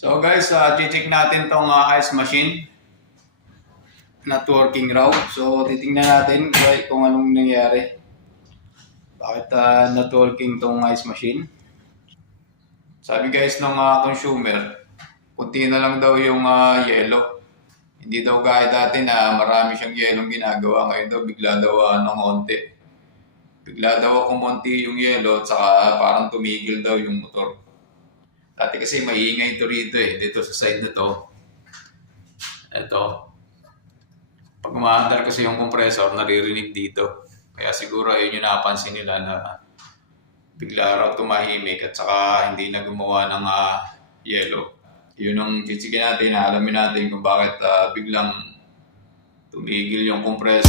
So guys, check natin tong ice machine. Not working raw. So titingnan natin kung anong nangyari. Bakit not working tong ice machine? Sabi guys ng consumer, kunti na lang daw yung yellow. Hindi daw gaya dati na marami siyang yellow ginagawa. Ngayon daw bigla daw ng konti. Bigla daw kumonti yung yellow at saka parang tumigil daw yung motor. Dati kasi maingay ito rito dito sa side na to. Ito. Pag umaandar kasi yung compressor, naririnig dito. Kaya siguro ayun yung napansin nila na bigla raw tumahimik at saka hindi na gumawa ng yellow. Yun ang chichikin natin, alamin natin kung bakit biglang tumigil yung compressor.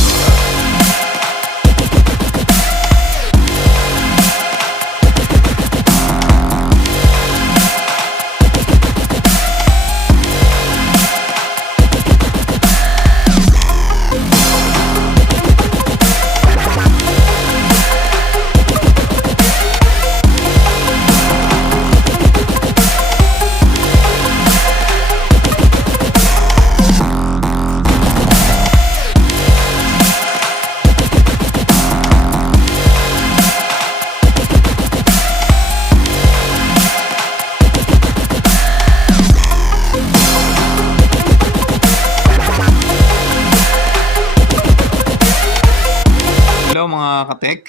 Hello mga katek,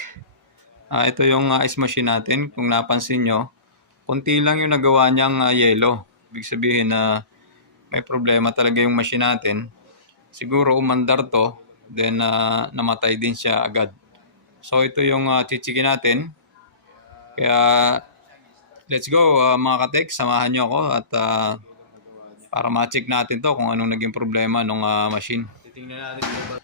ito yung ice machine natin. Kung napansin nyo, konti lang yung nagawa niyang yellow. Ibig sabihin na may problema talaga yung machine natin. Siguro umandar to, then namatay din siya agad. So ito yung chichikin natin. Kaya let's go mga katek, samahan nyo ako at para ma-check natin to kung anong naging problema ng machine. Titingnan natin ito.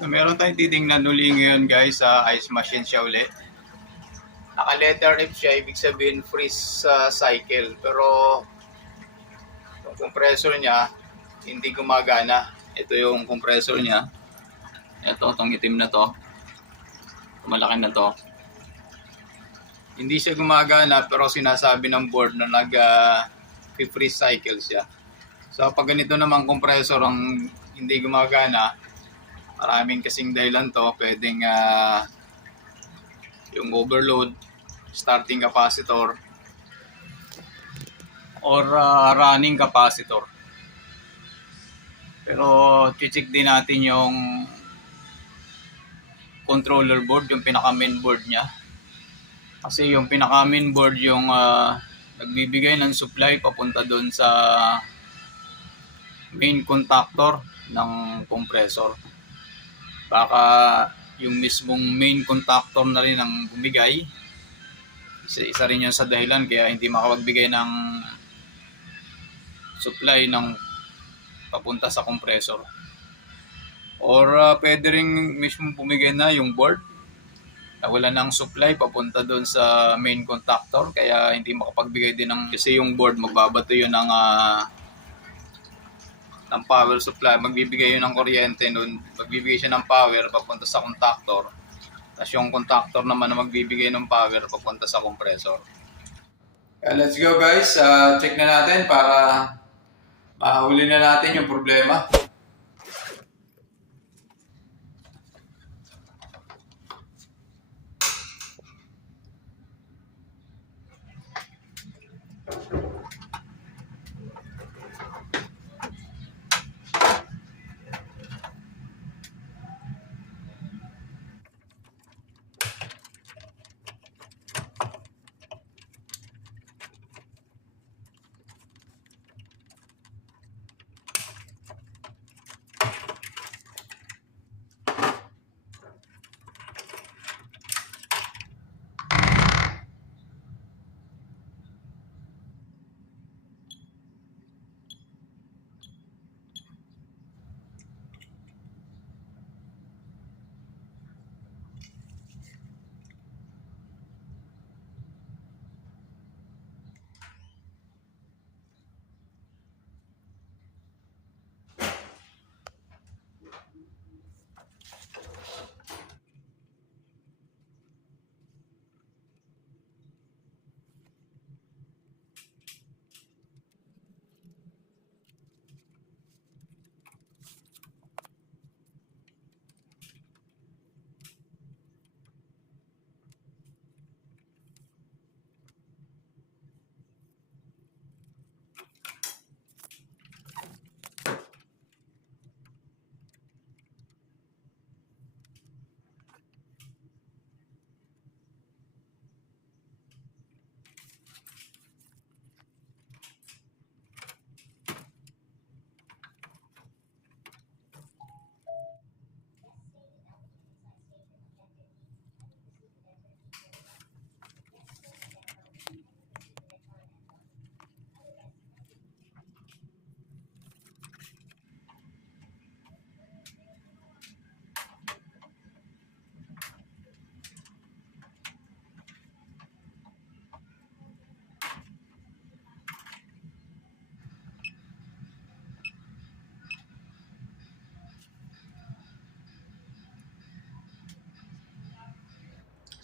So meron tayong titingnan uli ngayon guys sa ice machine siya ulit. Naka-letter F siya, ibig sabihin freeze cycle. Pero yung compressor niya hindi gumagana. Ito yung compressor niya. Ito, itong itim na to. Malaki na to. Hindi siya gumagana pero sinasabi ng board na nag-freeze cycle siya. So pag ganito naman compressor ang hindi gumagana, maraming kasing dahilan to. Pwedeng yung overload, starting capacitor, or running capacitor. Pero check din natin yung controller board, yung pinaka main board niya. Kasi yung pinaka main board yung nagbibigay ng supply papunta doon sa main contactor ng compressor. Baka yung mismong main contactor na rin ang bumigay. Isa rin yun sa dahilan kaya hindi makapagbigay ng supply ng papunta sa compressor. Or pwede rin mismo bumigay na yung board. Wala ng supply papunta doon sa main contactor kaya hindi makapagbigay din ng, kasi yung board magbabato yun ng power supply, magbibigay yun ng kuryente nun, magbibigay siya ng power papunta sa contactor, tapos yung contactor naman na magbibigay ng power papunta sa compressor. Let's go guys, check na natin para mahuli na natin yung problema.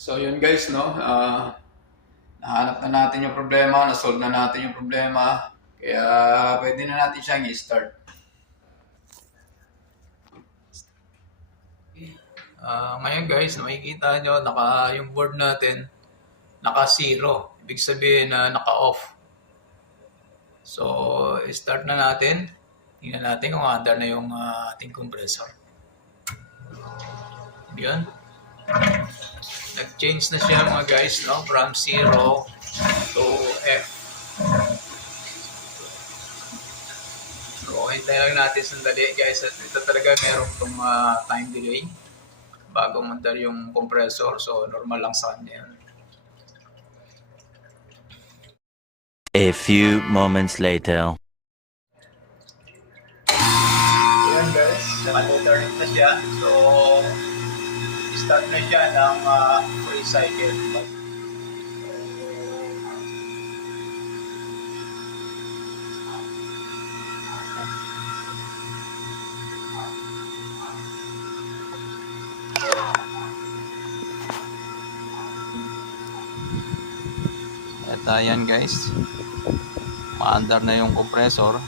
So yun guys, no? Nahanap na natin yung problema, na-solve na natin yung problema. Kaya pwede na natin siyang i-start. Ngayon guys, makikita nyo, yung board natin, naka-zero. Ibig sabihin na naka-off. So, start na natin. Tingnan natin kung under na yung ating compressor. Yun. Nag-change na siya mga guys, no? From 0 to F. So, hintayin lang natin sandali guys. At ito talaga meron itong time delay bago mandar yung compressor. So, normal lang sa kanya yan. A few moments later. Ayan guys, naka-alternate na siya. So, start na siya ng free cycle. At ayan guys, ma-under na yung compressor.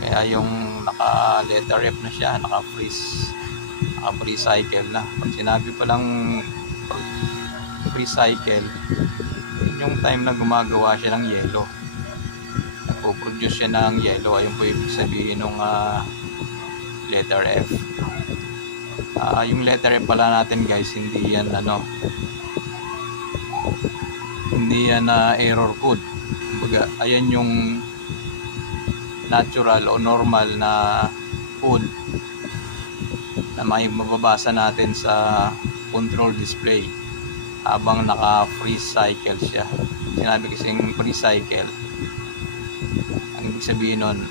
Kaya yung naka-letter F na siya, naka-freeze, naka-free cycle na. Pag sinabi pa lang free cycle, yun yung time na gumagawa siya ng yellow. Nagpo-produce siya ng yellow. Ayun po ibig sabihin ng letter F. Yung letter F pala natin guys, hindi yan error code. Kumbaga, ayan yung natural o normal na code na may mababasa natin sa control display habang naka free cycle siya. Sinabi kasing free cycle, ang ibig sabihin nun,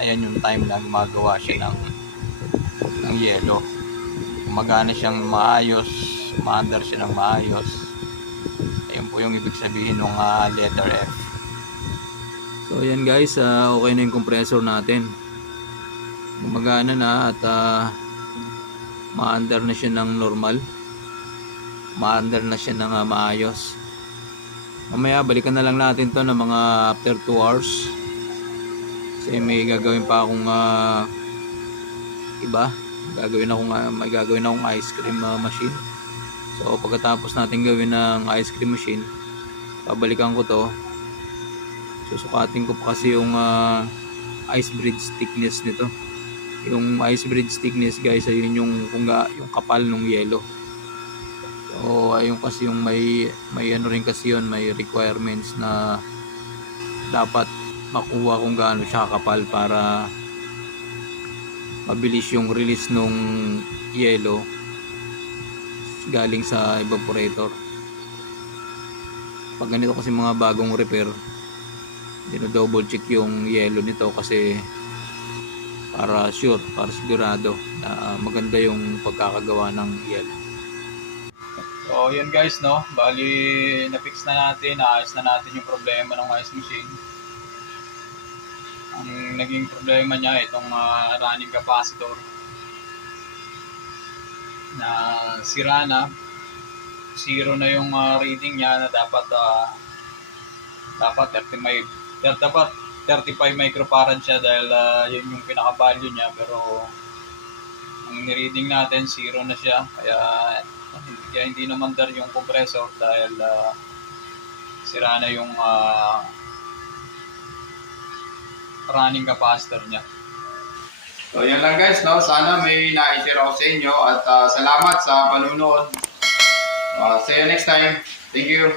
ayan yung time na gumagawa siya ng yellow. Gumagana siyang maayos, ma-under siya ng maayos. Ayun po yung ibig sabihin ng letter F. So ayan guys, okay na yung compressor natin. Gumagana na at ma-under na siya ng normal. Ma-under na siya ng maayos. Mamaya balikan na lang natin to ng mga after 2 hours. Kasi may gagawin pa akong iba. May gagawin akong ice cream machine. So pagkatapos natin gawin ng ice cream machine, babalikan ko to. Susukatin ko pa kasi yung ice bridge thickness nito. Yung ice bridge thickness guys, ayun yung kapal ng yelo. So ayun kasi yung may ano rin kasi yun, may requirements na dapat makuha kung gaano siya kapal para mabilis yung release nung yelo galing sa evaporator. Pag ganito kasi mga bagong repair, dino-double check yung yelo nito kasi para sure, para sigurado na maganda yung pagkakagawa ng yelo. So yun guys, no, bali na-fix na natin, naayos na natin yung problema ng ice machine. Ang naging problema niya itong running capacitor na sira na. Zero na yung reading niya na dapat 35 microfarad siya dahil yun yung pinaka-value niya, pero ang ni-reading natin zero na siya, kaya hindi naman dar yung compressor dahil sira na yung running capacitor niya. So yan lang guys, no? Sana may na-share ako sa inyo at salamat sa panunood. See you next time. Thank you.